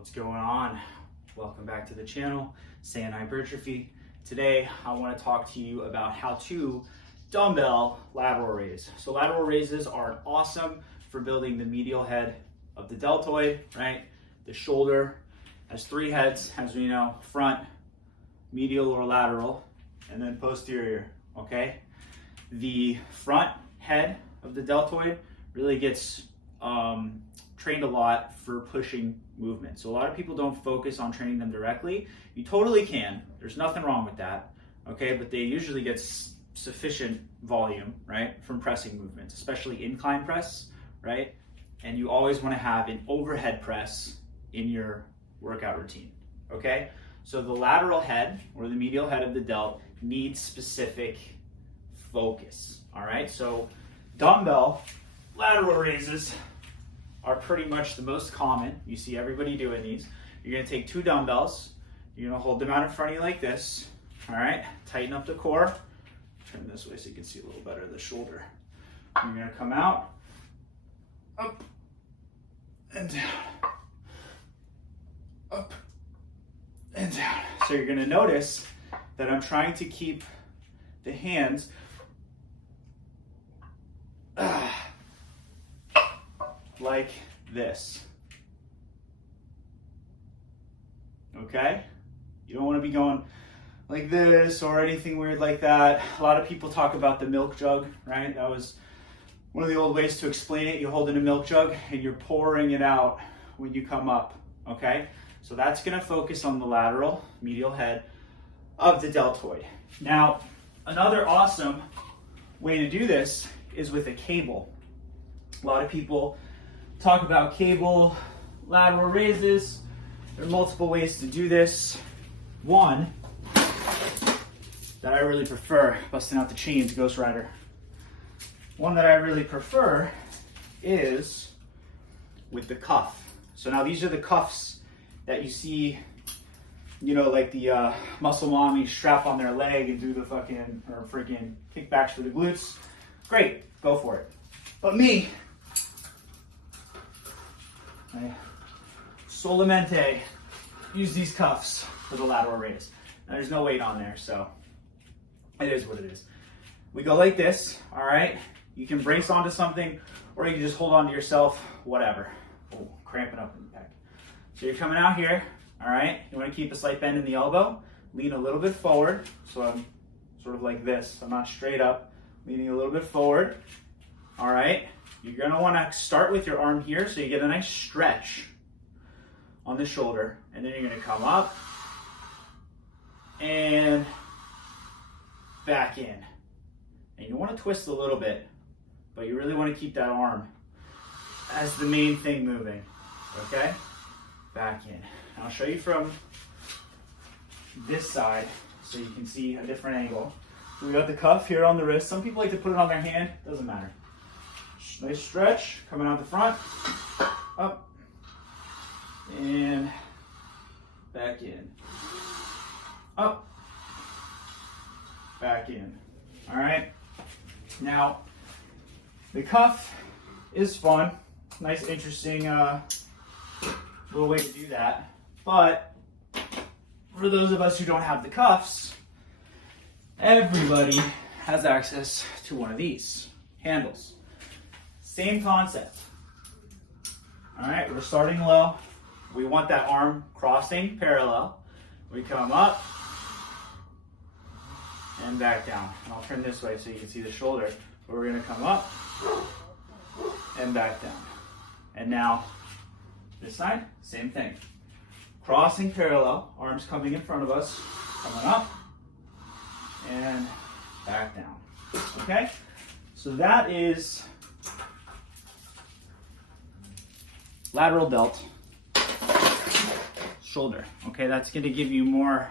What's going on? Welcome back to the channel, Saiyan Hypertrophy. Today, I want to talk to you about how to dumbbell lateral raise. So lateral raises are awesome for building the medial head of the deltoid, right? The shoulder has three heads, as we know, front, medial or lateral, and then posterior, okay? The front head of the deltoid really gets trained a lot for pushing movement. So a lot of people don't focus on training them directly. You totally can. There's nothing wrong with that, okay? But they usually get sufficient volume, right, from pressing movements, especially incline press, right? And you always want to have an overhead press in your workout routine, okay? So the lateral head or the medial head of the delt needs specific focus, all right? So dumbbell lateral raises are pretty much the most common. You see everybody doing these. You're gonna take two dumbbells, you're gonna hold them out in front of you like this, all right? Tighten up the core. Turn this way so you can see a little better the shoulder. You're gonna come out, up, and down, up, and down. So you're gonna notice that I'm trying to keep the hands like this, okay? You don't want to be going like this or anything weird like that. A lot of people talk about the milk jug, right? That was one of the old ways to explain it. You hold in a milk jug and you're pouring it out when you come up, okay? So that's gonna focus on the lateral medial head of the deltoid. Now, another awesome way to do this is with a cable. A lot of people talk about cable lateral raises. There are multiple ways to do this. One that I really prefer, busting out the chains, Ghost Rider. One that I really prefer is with the cuff. So now these are the cuffs that you see, you know, like the muscle mommies strap on their leg and do the freaking kickbacks for the glutes. Great, go for it. But me, I solamente use these cuffs for the lateral raise. Now there's no weight on there, so it is what it is. We go like this, all right? You can brace onto something, or you can just hold on to yourself, whatever. Oh, cramping up in the pec. So you're coming out here, all right? You wanna keep a slight bend in the elbow, lean a little bit forward, so I'm sort of like this. I'm not straight up, leaning a little bit forward, all right? You're gonna wanna start with your arm here so you get a nice stretch on the shoulder, and then you're gonna come up and back in. And you wanna twist a little bit, but you really wanna keep that arm as the main thing moving, okay? Back in. And I'll show you from this side so you can see a different angle. So we got the cuff here on the wrist. Some people like to put it on their hand, doesn't matter. Nice stretch, coming out the front, up, and back in, up, back in, all right? Now, the cuff is fun, nice, interesting little way to do that, but for those of us who don't have the cuffs, everybody has access to one of these handles. Same concept. All right, we're starting low. We want that arm crossing parallel. We come up and back down. And I'll turn this way so you can see the shoulder. But we're gonna come up and back down. And now, this side, same thing. Crossing parallel, arms coming in front of us, coming up and back down, okay? So that is lateral delt, shoulder, okay? That's gonna give you more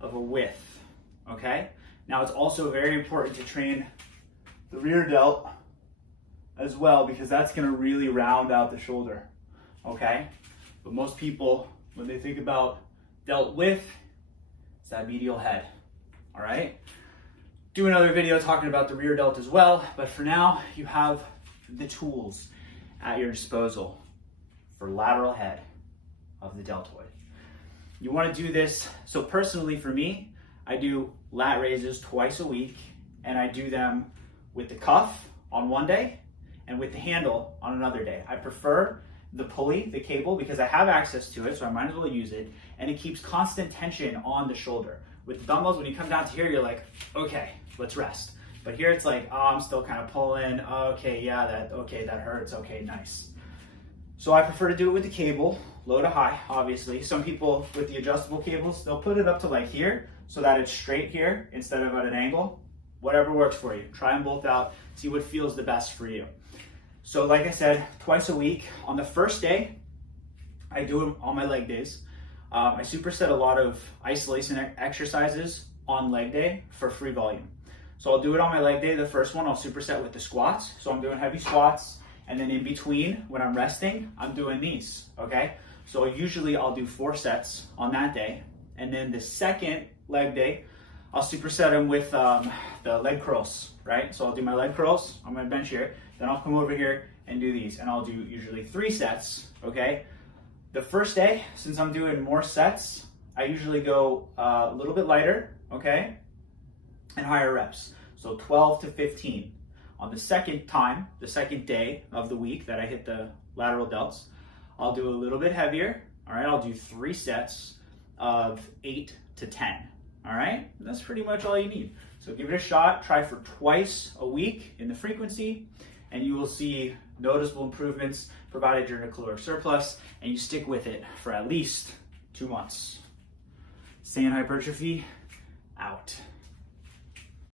of a width, okay? Now it's also very important to train the rear delt as well because that's gonna really round out the shoulder, okay? But most people, when they think about delt width, it's that medial head, all right? Do another video talking about the rear delt as well, but for now, you have the tools at your disposal for lateral head. of the deltoid. You want to do this, so personally for me, I do lat raises twice a week, and I do them with the cuff on one day and with the handle on another day. I prefer the pulley, the cable, because I have access to it, so I might as well use it, and it keeps constant tension on the shoulder. With the dumbbells, when you come down to here, you're like, okay, let's rest. But here it's like, oh, I'm still kind of pulling, okay, yeah, that hurts, okay, nice. So I prefer to do it with the cable, low to high, obviously. Some people with the adjustable cables, they'll put it up to like here so that it's straight here instead of at an angle. Whatever works for you. Try them both out, see what feels the best for you. So like I said, twice a week. On the first day, I do them on my leg days. I superset a lot of isolation exercises on leg day for free volume. So I'll do it on my leg day. The first one I'll superset with the squats. So I'm doing heavy squats, and then in between, when I'm resting, I'm doing these, okay? So usually I'll do 4 sets on that day. And then the second leg day, I'll superset them with the leg curls, right? So I'll do my leg curls on my bench here, then I'll come over here and do these, and I'll do usually 3 sets, okay? The first day, since I'm doing more sets, I usually go a little bit lighter, okay? And higher reps, so 12 to 15. On the second time, the second day of the week that I hit the lateral delts, I'll do a little bit heavier, all right? I'll do 3 sets of 8 to 10, all right? And that's pretty much all you need. So give it a shot, try for twice a week in the frequency, and you will see noticeable improvements provided you're in a caloric surplus, and you stick with it for at least 2 months. Saiyan Hypertrophy, out.